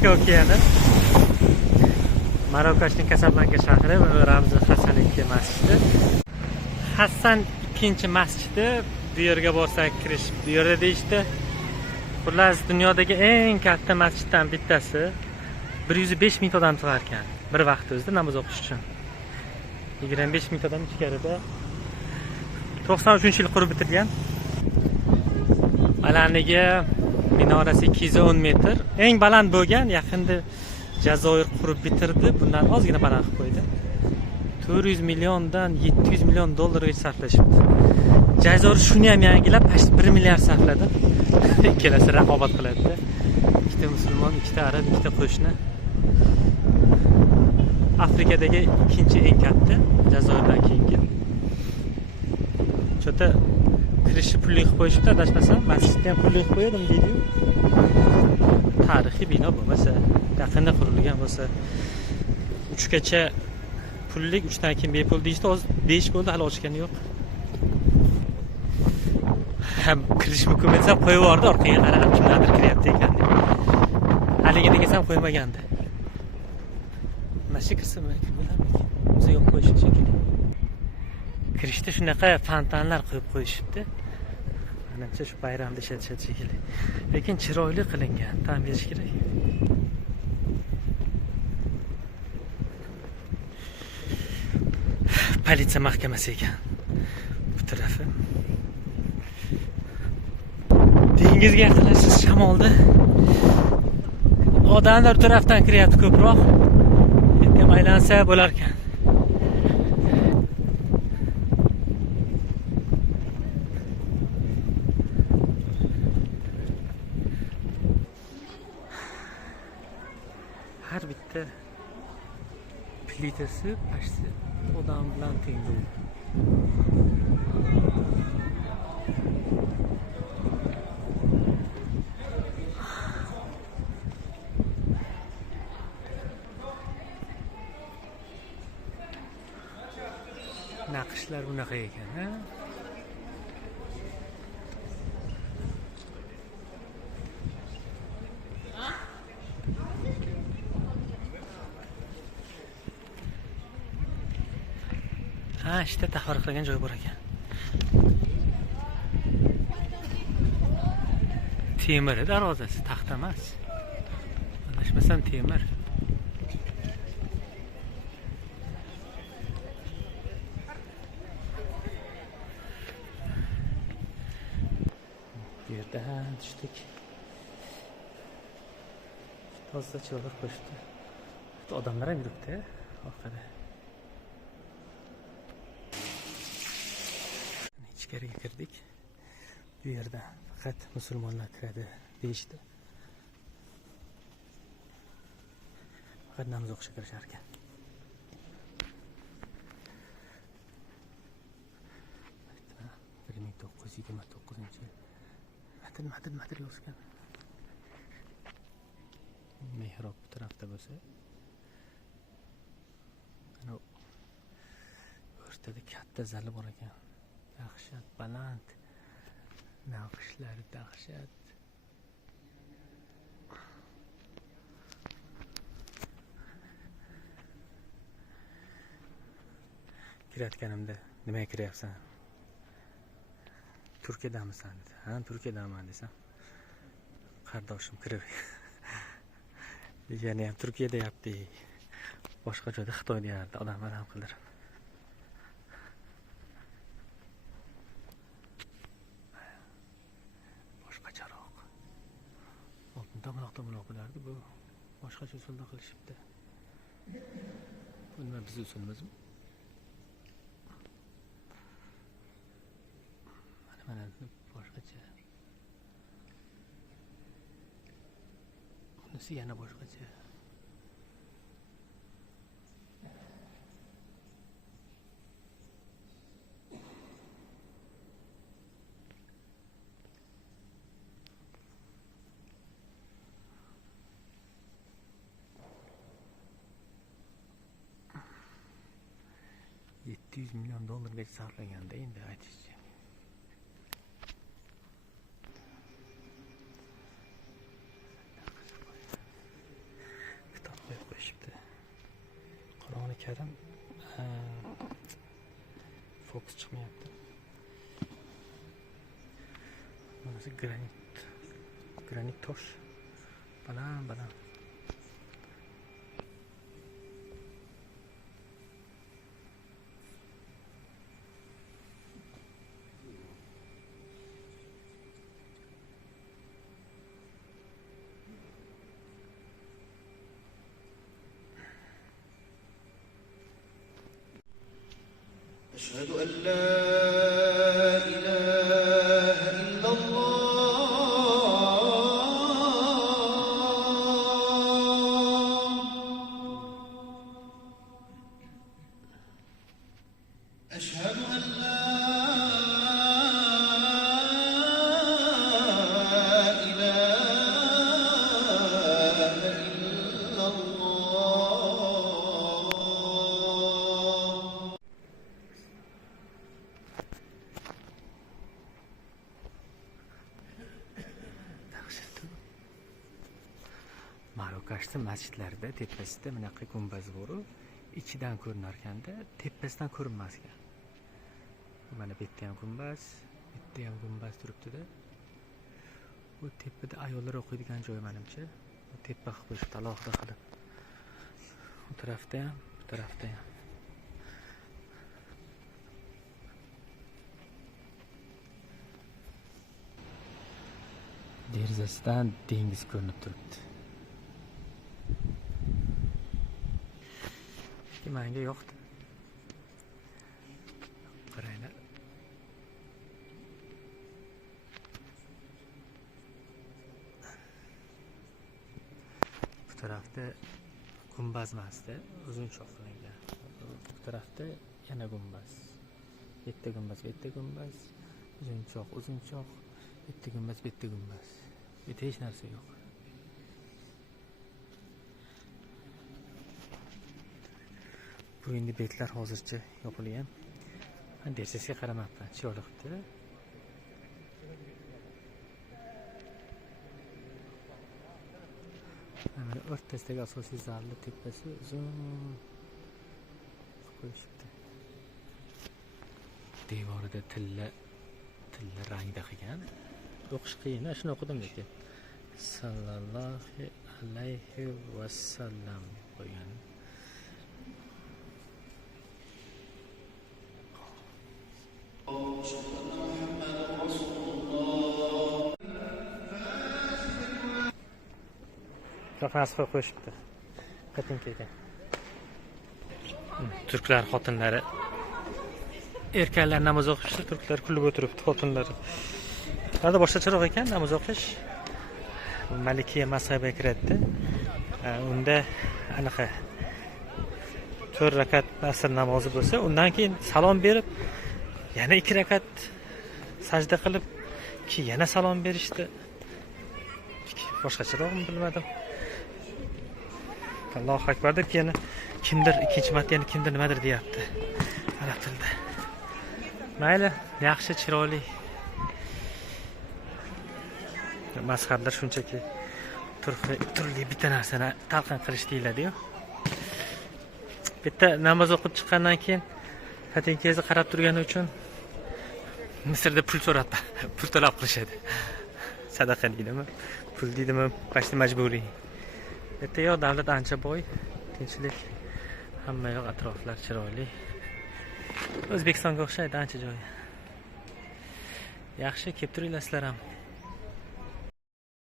Atlantika okeani. Marokashning Kasablanka shahri va Ramzi Hassan II masjidi. Hassan II masjidi, bu yerga borsak kirish bu yerda deyishdi. Xullas dunyodagi eng katta masjiddan bittasi. 105 ming odam sig'ar ekan bir vaqt o'zida namoz o'qish uchun. 25 ming odam ichkarida. 93-yil qurib bitirgan. Balandligi minorasi 210 metr. Eng baland bo'lgan yaqinda Jazoir qurib bitirdi. Bundan ozgina baland qilib qo'ydi. 400 milliondan 700 million dollarga sarflashibdi. Jazoir shuni ham yangilab 1 milliard sarfladi. Ikkalasi raqobat qiladi. Ikkita musulmon, ikkita arab, ikkita qo'shni. Afrikadagi ikkinchi eng katta, Jazoirdan keyingi. Chota kirishi pulli qilib qo'yishibdi, adashmasam, masjidni ham pulli qilib qo'yadim deydi-yu. Tarixiy bino bo'lmasa, yaqinda qurilgan bo'lsa, 3 gacha pullik, 3 dan keyin bepul deyishdi, hozir 5 bo'ldi, hali ochgani yo'q. Ham kirish mumkin etsam qo'yib yubordi, orqaga qarab kimlardir kiryapti ekan deb. Haligini desam qo'ymagandi. Masjid kirsa o'zi yo'q qo'yish shekilli. Kirishda shunaqa fontanlar qo'yib qo'yishibdi. Menimcha shu bayramda ishlatishadi shekilli. Lekin chiroyli qilingan, tan berish kerak. Politsiya mahkamasi ekan bu tarafi. Dengizga yaqinlashish shamolda. Odamlar bu tarafdan kiryapti ko'proq. Yerga aylansa bo'lar ekan. Har bitta plitasi pashti odam bilan teng bo'ldi. Naqshlar bunaqa ekan, ha? Ha, işte tahvir qilgan joy bor ekan. Temir darvozasi, taxta emas. Adashmasam temir. Bu yerda tushdik. Toza chiroyli qo'shdi. Odamlar ham yuribdi orqada. İçeriye girdik. Bu yerda faqat musulmonlar kiradi deyishdi. Faqat namoz o'qishga kirishar ekan. Aytma, 1929-yil. Matn yozgan. Mehrob bu tarafda bo'lsa. Ana o'rtada katta zali bor ekan. Dahshat, baland. Naqshlari dahshat. Kirayotganimda nimaga kiryapsan? Turkiyadamisan dedi. Ha, Turkiyadaman desam. Qardoshim kirib. Degani ham Turkiyada yapti. Boshqa joyda Xitoyda yardi, odamlar ham qildirib. Tamloq bo'lardi bu. Boshqacha usulda qilishibdi. Bu nima biz usulmizmi? Mana boshqacha. Bunisi yana boshqacha. $700 milyon sarflaganda endi aytishchi. yarim. Fokus chiqmayapti. Bunisi granit tosh. Baland. أشهد أن لا إله إلا الله أشهد أن لا إله إلا الله Marokashda masjidlarda tepasida bunaqa gumbaz bor, ichidan ko'rinar ekanda, tepasidan ko'rinmas ekan. Mana bu yerda ham gumbaz, bu yerda ham gumbaz turibdi-da. Bu tepada ayollar o'qiydigan joy menimcha. Bu tepa qilib qo'yishibdi alohida qilib. Bu tarafda ham, bu tarafda ham. Derazasidan dengiz ko'rinib turibdi. Menga yoqdi. Qaranglar. Bu tarafda gumbaz emasda, uzunchoq qilingan. Bu tarafda yana gumbaz. Bitta gumbaz, uzunchoq, bitta gumbaz. Bitta hech narsa yo'q. Bu endi betlar hozircha yopilgan. Men dersizga qaramabman, chiroyli qilibdi. Mana o'rtasidagi asosiy zalni tepasi uzun qo'yishibdi. Devorida tilla rangda qilgan. O'qish qiyin, shuni o'qidim lekin. Sallallohu alayhi vasallam qo'ygan. Nasib qo'yishibdi. Qatinkaga. Turklar xotinlari erkaklar namoz o'qishda, turklar kulib o'tiribdi xotinlari. Hada boshqacharoq ekan namoz o'qish. Malikiya mazhabiga kiradi. Unda anaqa 4 rakat asr namozi bo'lsa, undan keyin salom berib, yana 2 rakat sajda qilib, keyin yana salom berishdi. Boshqacharoqmi bilmadim. Allohu akbar deb yana kimdir ikkinchi marta yana kimdir nimadir deyapti. Arab tilida. Mayli, yaxshi, chiroyli. Mazhablar shunchaki turli bitta narsani talqin qilish deyiladi-yu. Bitta namoz o'qib chiqqandan keyin xatinkangizni qarab turgani uchun Misrda pul so'rab, pul talab qilishadi. Sadaqa deydimi? Pul deydimi? Qashni majburiy. Bitta yo'q, davlat ancha boy, tinchlik, hamma yoq atroflar chiroyli. O'zbekistonga o'xshaydi ancha joyi. Yaxshi, kelib turinglar sizlar ham.